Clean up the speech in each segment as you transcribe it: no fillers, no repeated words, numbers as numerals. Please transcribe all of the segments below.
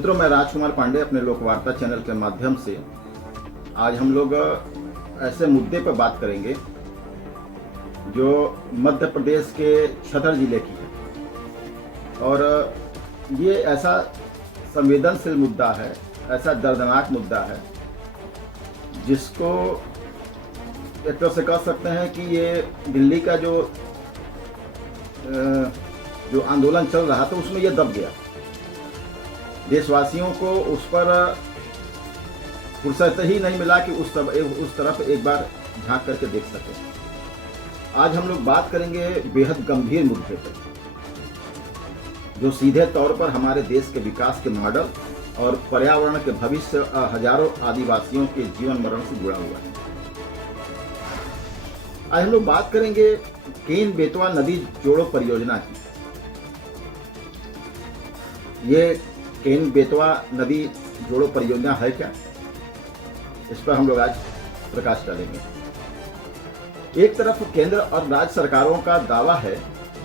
मित्रों, मैं राजकुमार पांडे अपने लोकवार्ता चैनल के माध्यम से आज हम लोग ऐसे मुद्दे पर बात करेंगे जो मध्य प्रदेश के छतर जिले की है। और ये ऐसा संवेदनशील मुद्दा है, ऐसा दर्दनाक मुद्दा है जिसको एक तरह से कह सकते हैं कि ये दिल्ली का जो आंदोलन चल रहा था उसमें ये दब गया। देशवासियों को उस पर फुर्सत ही नहीं मिला कि उस तरफ एक बार झांक करके देख सके। आज हम लोग बात करेंगे बेहद गंभीर मुद्दे पर, जो सीधे तौर पर हमारे देश के विकास के मॉडल और पर्यावरण के भविष्य हजारों आदिवासियों के जीवन मरण से जुड़ा हुआ है। आज हम लोग बात करेंगे केन बेतवा नदी जोड़ो परियोजना की। ये केन बेतवा नदी जोड़ो परियोजना है क्या, इस पर हम लोग आज प्रकाश डालेंगे। एक तरफ केंद्र और राज्य सरकारों का दावा है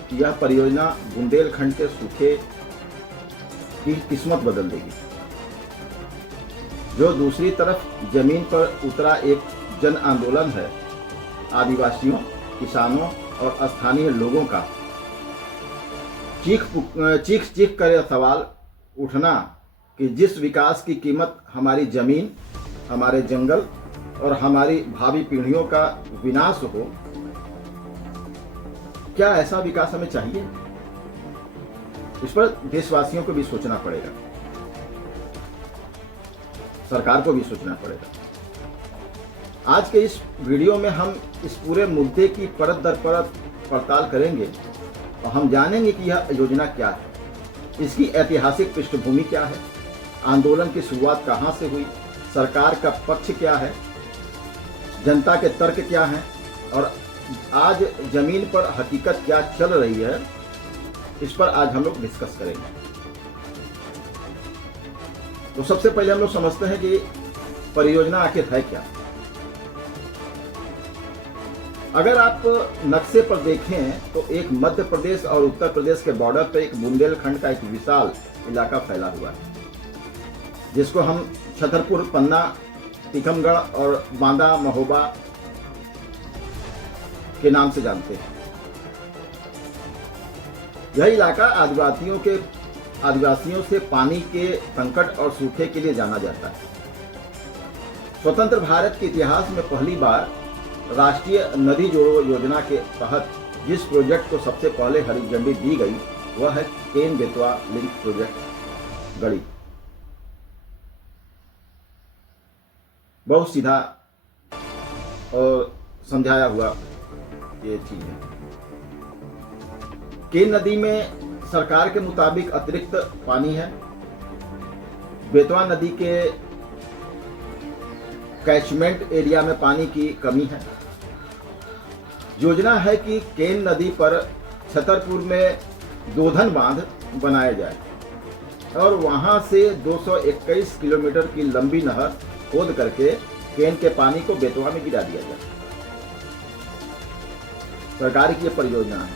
कि यह परियोजना बुंदेलखंड के सूखे की किस्मत बदल देगी, जो दूसरी तरफ जमीन पर उतरा एक जन आंदोलन है। आदिवासियों, किसानों और स्थानीय लोगों का चीख चीख कर सवाल उठना कि जिस विकास की कीमत हमारी जमीन, हमारे जंगल और हमारी भावी पीढ़ियों का विनाश हो, क्या ऐसा विकास हमें चाहिए? इस पर देशवासियों को भी सोचना पड़ेगा, सरकार को भी सोचना पड़ेगा। आज के इस वीडियो में हम इस पूरे मुद्दे की परत दर परत पड़ताल करेंगे और हम जानेंगे कि यह योजना क्या है, इसकी ऐतिहासिक पृष्ठभूमि क्या है, आंदोलन की शुरुआत कहां से हुई, सरकार का पक्ष क्या है, जनता के तर्क क्या हैं और आज जमीन पर हकीकत क्या चल रही है। इस पर आज हम लोग डिस्कस करेंगे। तो सबसे पहले हम लोग समझते हैं कि परियोजना आखिर है क्या। अगर आप नक्शे पर देखें तो एक मध्य प्रदेश और उत्तर प्रदेश के बॉर्डर पर एक बुंदेलखंड का एक विशाल इलाका फैला हुआ है, जिसको हम छतरपुर, पन्ना, टीकमगढ़ और बांदा महोबा के नाम से जानते हैं। यह इलाका आदिवासियों से पानी के संकट और सूखे के लिए जाना जाता है। स्वतंत्र भारत के इतिहास में पहली बार राष्ट्रीय नदी जोड़ो योजना के तहत जिस प्रोजेक्ट को सबसे पहले हरी झंडी दी गई वह है केन बेतवा लिंक प्रोजेक्ट गढ़ी। बहुत सीधा और समझाया हुआ ये चीज है। केन नदी में सरकार के मुताबिक अतिरिक्त पानी है। बेतवा नदी के कैचमेंट एरिया में पानी की कमी है। योजना है कि केन नदी पर छतरपुर में दोधन बांध बनाया जाए और वहां से 221 किलोमीटर की लंबी नहर खोद करके केन के पानी को बेतवा में गिरा दिया जाए। सरकार की यह परियोजना है।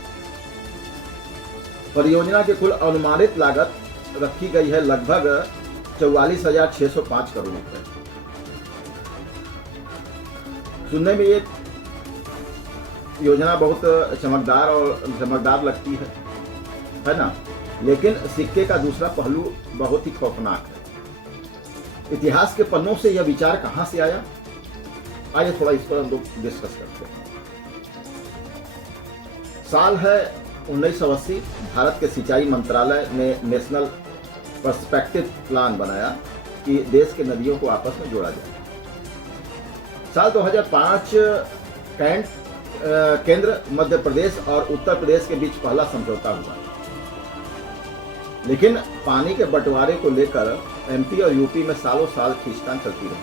परियोजना की कुल अनुमानित लागत रखी गई है लगभग 44,605 करोड़ रुपए। सुनने में ये योजना बहुत चमकदार लगती है ना, लेकिन सिक्के का दूसरा पहलू बहुत ही खौफनाक है। इतिहास के पन्नों से यह विचार कहां से आया, आइए थोड़ा इस पर हम लोग डिस्कस करते हैं। साल है 1980। भारत के सिंचाई मंत्रालय ने नेशनल पर्सपेक्टिव प्लान बनाया कि देश के नदियों को आपस में जोड़ा जाए। साल 2005 केंद्र, मध्य प्रदेश और उत्तर प्रदेश के बीच पहला समझौता हुआ, लेकिन पानी के बंटवारे को लेकर एमपी और यूपी में सालों साल खींचतान चलती रही।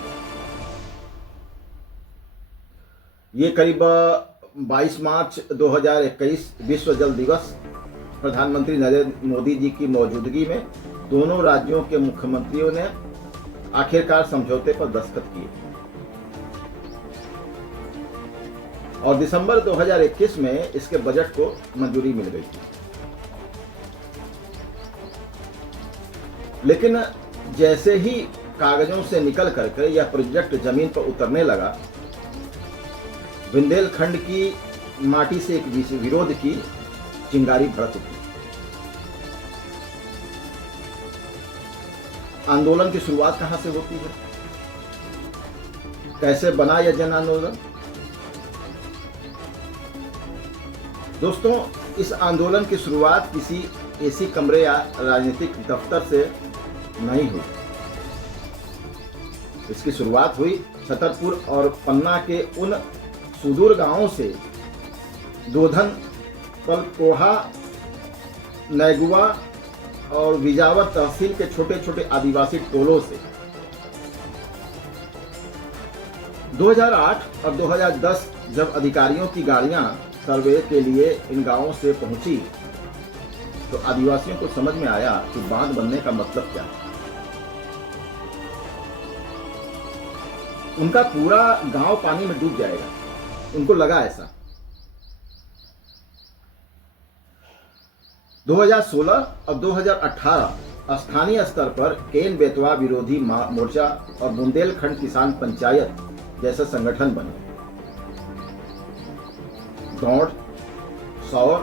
ये करीब 22 मार्च 2021 विश्व जल दिवस प्रधानमंत्री नरेंद्र मोदी जी की मौजूदगी में दोनों राज्यों के मुख्यमंत्रियों ने आखिरकार समझौते पर दस्तखत किए और दिसंबर 2021 में इसके बजट को मंजूरी मिल गई थी। लेकिन जैसे ही कागजों से निकल करके यह प्रोजेक्ट जमीन पर उतरने लगा, बुंदेलखंड की माटी से एक विरोध की चिंगारी भड़क उठी। आंदोलन की शुरुआत कहां से होती है? कैसे बना यह जन आंदोलन? दोस्तों, इस आंदोलन की शुरुआत किसी एसी कमरे या राजनीतिक दफ्तर से नहीं हुई। इसकी शुरुआत हुई छतरपुर और पन्ना के उन सुदूर गांवों से, दोधन, पलकोहा, नैगुआ और विजावर तहसील के छोटे छोटे आदिवासी टोलों से। 2008 और 2010 जब अधिकारियों की गाड़ियां सर्वे के लिए इन गांवों से पहुंची, तो आदिवासियों को समझ में आया कि बांध बनने का मतलब क्या है। उनका पूरा गांव पानी में डूब जाएगा, उनको लगा ऐसा। 2016 और 2018 स्थानीय स्तर पर केन बेतवा विरोधी मोर्चा और बुंदेलखंड किसान पंचायत जैसे संगठन बने। गौड़, सौर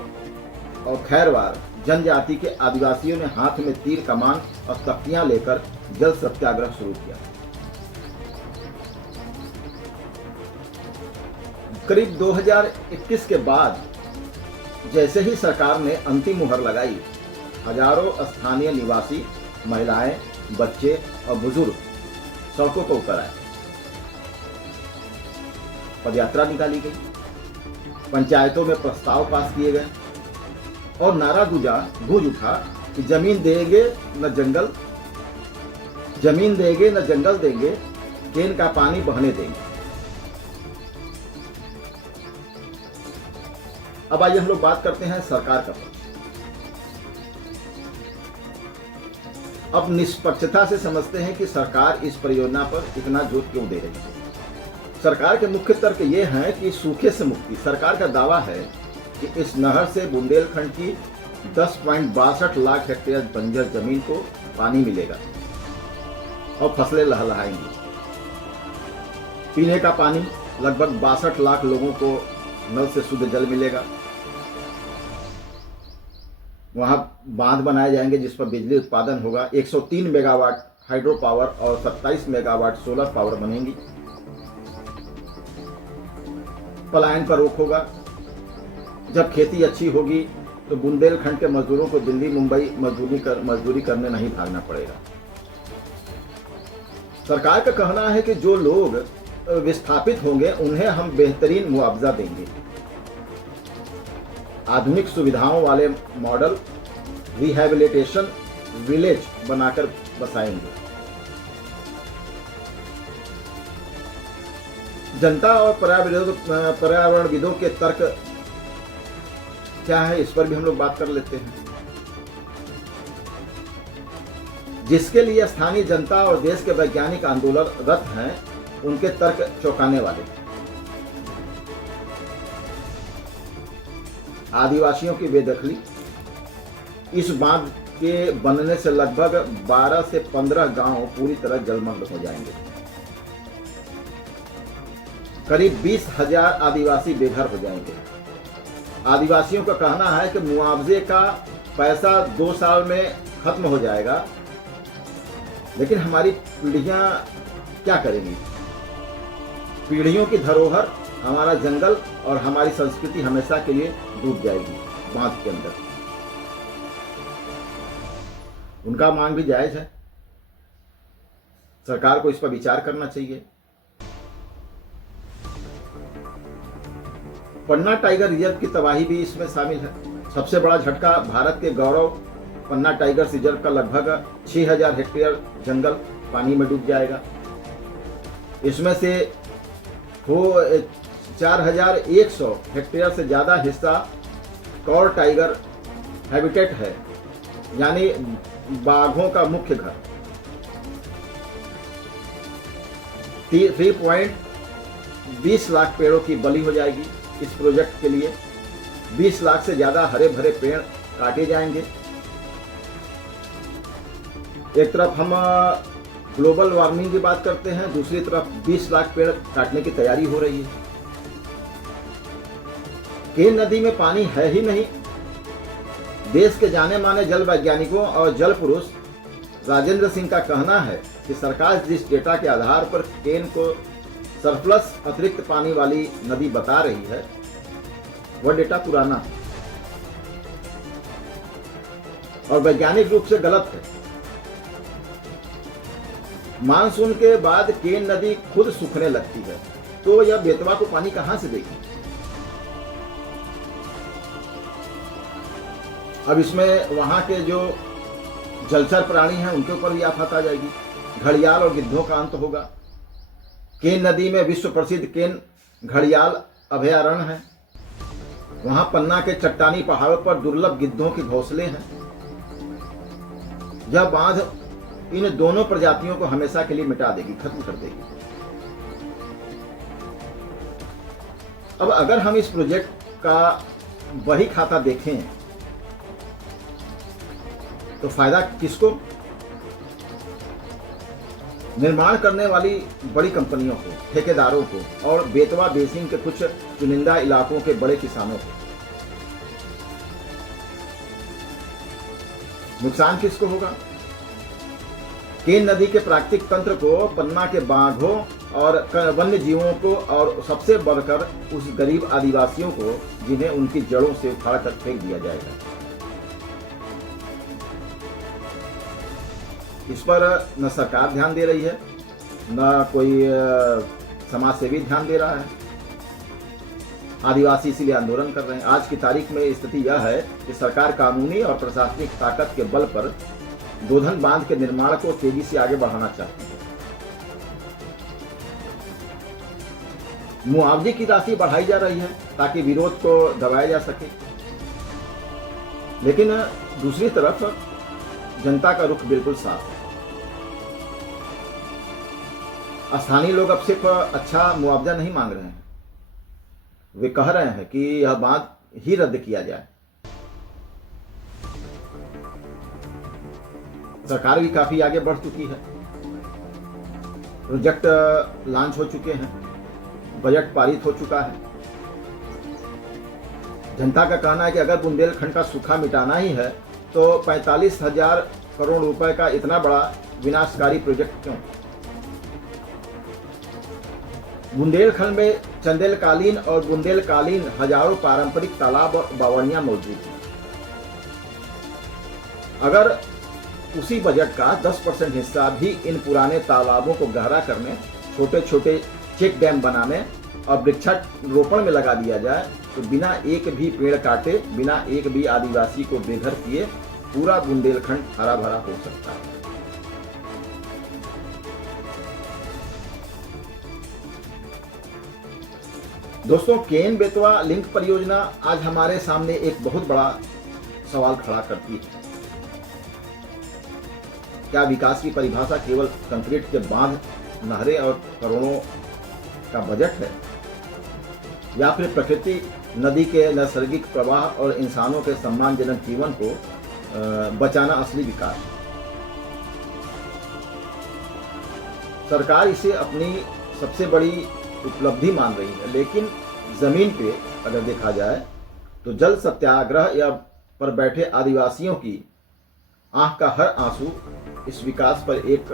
और खैरवार जनजाति के आदिवासियों ने हाथ में तीर कमान और तख्तियां लेकर जल सत्याग्रह शुरू किया। करीब 2021 के बाद जैसे ही सरकार ने अंतिम मुहर लगाई, हजारों स्थानीय निवासी, महिलाएं, बच्चे और बुजुर्ग सड़कों पर उतर आए। पदयात्रा निकाली गई, पंचायतों में प्रस्ताव पास किए गए और नारा गूंज उठा कि जमीन देंगे न जंगल, जमीन देंगे न जंगल देंगे, केन का पानी बहने देंगे। अब आइए हम लोग बात करते हैं सरकार का पक्ष। अब निष्पक्षता से समझते हैं कि सरकार इस परियोजना पर इतना जोर क्यों दे रही है। सरकार के मुख्य तर्क ये है कि सूखे से मुक्ति। सरकार का दावा है कि इस नहर से बुंदेलखंड की 10.62 लाख हेक्टेयर बंजर जमीन को पानी मिलेगा और फसलें लहलहाएंगी। पीने का पानी लगभग 62 लाख लोगों को नल से शुद्ध जल मिलेगा। वहां बांध बनाए जाएंगे जिस पर बिजली उत्पादन होगा। 103 मेगावाट हाइड्रो पावर और 27 मेगावाट सोलर पावर बनेंगी। पलायन पर रोक होगा। जब खेती अच्छी होगी तो बुंदेलखंड के मजदूरों को दिल्ली मुंबई मजदूरी करने नहीं भागना पड़ेगा। सरकार का कहना है कि जो लोग विस्थापित होंगे उन्हें हम बेहतरीन मुआवजा देंगे। आधुनिक सुविधाओं वाले मॉडल रिहैबिलिटेशन विलेज बनाकर बसाएंगे। जनता और पर्यावरणविदों के तर्क क्या है, इस पर भी हम लोग बात कर लेते हैं। जिसके लिए स्थानीय जनता और देश के वैज्ञानिक आंदोलनरत हैं, उनके तर्क चौंकाने वाले। आदिवासियों की बेदखली। इस बांध के बनने से लगभग 12 से 15 गांव पूरी तरह जलमग्न हो जाएंगे। करीब 20,000 आदिवासी बेघर हो जाएंगे। आदिवासियों का कहना है कि मुआवजे का पैसा 2 साल में खत्म हो जाएगा, लेकिन हमारी पीढ़ियां क्या करेंगी? पीढ़ियों की धरोहर, हमारा जंगल और हमारी संस्कृति हमेशा के लिए डूब जाएगी बांध के अंदर। उनका मांग भी जायज है। सरकार को इस पर विचार करना चाहिए। पन्ना टाइगर रिजर्व की तबाही भी इसमें शामिल है। सबसे बड़ा झटका भारत के गौरव पन्ना टाइगर रिजर्व का लगभग 6,000 हेक्टेयर जंगल पानी में डूब जाएगा। इसमें से 4,100 हेक्टेयर से ज्यादा हिस्सा कौर टाइगर हैबिटेट है, यानी बाघों का मुख्य घर। 3.20 लाख पेड़ों की बलि हो जाएगी। इस प्रोजेक्ट के लिए 20 लाख से ज्यादा हरे भरे पेड़ काटे जाएंगे। एक तरफ हम ग्लोबल वार्मिंग की बात करते हैं, दूसरी तरफ 20 लाख पेड़ काटने की तैयारी हो रही है। केन नदी में पानी है ही नहीं। देश के जाने माने जल वैज्ञानिकों और जल पुरुष राजेंद्र सिंह का कहना है कि सरकार जिस डेटा के आधार पर केन को सरप्लस अतिरिक्त पानी वाली नदी बता रही है वह डेटा पुराना है और वैज्ञानिक रूप से गलत है। मानसून के बाद केन नदी खुद सूखने लगती है, तो यह बेतवा को पानी कहां से देगी? अब इसमें वहां के जो जलचर प्राणी हैं उनके ऊपर भी आफत आ जाएगी। घड़ियाल और गिद्धों का अंत होगा। केन नदी में विश्व प्रसिद्ध केन घड़ियाल अभयारण्य है। वहां पन्ना के चट्टानी पहाड़ों पर दुर्लभ गिद्धों के घोंसले हैं। यह बांध इन दोनों प्रजातियों को हमेशा के लिए मिटा देगी, खत्म कर देगी। अब अगर हम इस प्रोजेक्ट का वही खाता देखें तो फायदा किसको? निर्माण करने वाली बड़ी कंपनियों को, ठेकेदारों को और बेतवा बेसिन के कुछ चुनिंदा इलाकों के बड़े किसानों को। नुकसान किसको होगा? केन नदी के प्राकृतिक तंत्र को, पन्ना के बाघों और वन्य जीवों को और सबसे बढ़कर उस गरीब आदिवासियों को जिन्हें उनकी जड़ों से उखाड़ कर फेंक दिया जाएगा। इस पर न सरकार ध्यान दे रही है, न कोई समाज सेवी ध्यान दे रहा है। आदिवासी इसीलिए आंदोलन कर रहे हैं। आज की तारीख में स्थिति यह है कि सरकार कानूनी और प्रशासनिक ताकत के बल पर दोधन बांध के निर्माण को तेजी से आगे बढ़ाना चाहती है। मुआवजे की राशि बढ़ाई जा रही है ताकि विरोध को दबाया जा सके, लेकिन दूसरी तरफ जनता का रुख बिल्कुल साफ है। स्थानीय लोग अब सिर्फ अच्छा मुआवजा नहीं मांग रहे हैं, वे कह रहे हैं कि यह बांध ही रद्द किया जाए। सरकार भी काफी आगे बढ़ चुकी है। प्रोजेक्ट लॉन्च हो चुके हैं, बजट पारित हो चुका है। जनता का कहना है कि अगर बुंदेलखंड का सूखा मिटाना ही है तो 45,000 करोड़ रुपए का इतना बड़ा विनाशकारी प्रोजेक्ट क्यों? बुंदेलखंड में चंदेलकालीन और बुंदेलकालीन हजारों पारंपरिक तालाब और बावड़ियां मौजूद हैं। अगर उसी बजट का 10% हिस्सा भी इन पुराने तालाबों को गहरा करने, छोटे छोटे चेक डैम बनाने और वृक्षारोपण में लगा दिया जाए तो बिना एक भी पेड़ काटे, बिना एक भी आदिवासी को बेघर किए पूरा बुंदेलखंड हरा भरा हो सकता है। दोस्तों, केन बेतवा लिंक परियोजना आज हमारे सामने एक बहुत बड़ा सवाल खड़ा करती है। क्या विकास की परिभाषा केवल कंक्रीट के बांध, नहरें और करोड़ों का बजट है, या फिर प्रकृति, नदी के नैसर्गिक प्रवाह और इंसानों के सम्मानजनक जीवन को बचाना असली विकास? सरकार इसे अपनी सबसे बड़ी उपलब्धि मान रही है, लेकिन जमीन पे अगर देखा जाए तो जल सत्याग्रह या पर बैठे आदिवासियों की आंख का हर आंसू इस विकास पर एक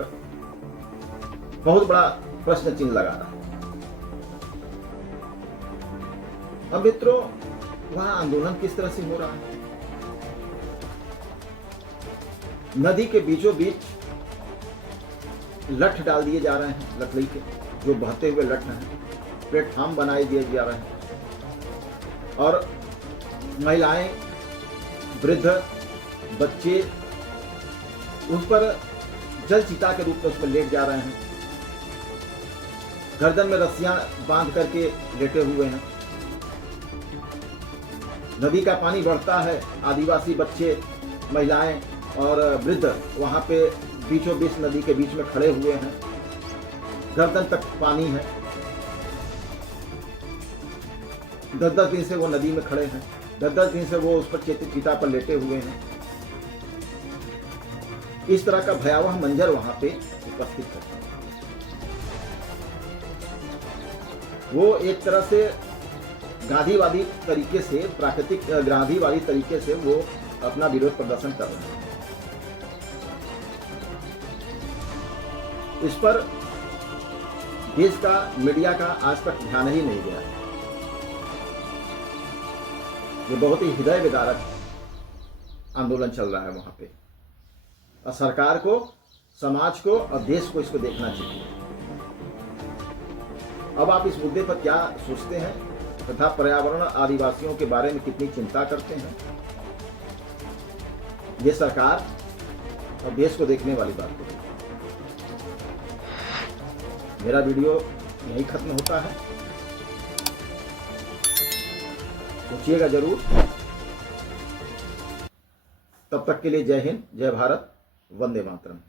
बहुत बड़ा प्रश्न चिन्ह लगा रहा है। अब मित्रों, वहां आंदोलन किस तरह से हो रहा है? नदी के बीचों बीच लठ डाल दिए जा रहे हैं, लकड़ी के जो बहते हुए लठ हैं, प्लेटफॉर्म बनाए दिए जा रहे हैं और महिलाएं, वृद्ध, बच्चे उस पर जल चिता के रूप में उसमें लेट जा रहे हैं। गर्दन में रस्सियां बांध करके लेटे हुए हैं। नदी का पानी बढ़ता है, आदिवासी बच्चे, महिलाएं और वृद्ध वहां पे बीचों बीच नदी के बीच में खड़े हुए हैं। गर्दन तक पानी है। 10-10 दिन से वो नदी में खड़े हैं। 10-10 दिन से वो उस पर चिता पर लेटे हुए हैं। इस तरह का भयावह मंजर वहां पे उपस्थित है। वो एक तरह से गांधीवादी तरीके से, प्राकृतिक गांधीवादी तरीके से वो अपना विरोध प्रदर्शन कर रहे हैं। इस पर देश का, मीडिया का आज तक ध्यान ही नहीं गया। ये बहुत ही हृदय विदारक आंदोलन चल रहा है वहां पे, और सरकार को, समाज को और देश को इसको देखना चाहिए। अब आप इस मुद्दे पर क्या सोचते हैं तथा पर्यावरण, आदिवासियों के बारे में कितनी चिंता करते हैं, ये सरकार और देश को देखने वाली बात है। मेरा वीडियो यहीं खत्म होता है। सोचिएगा जरूर। तब तक के लिए जय हिंद, जय भारत, वंदे मातरम।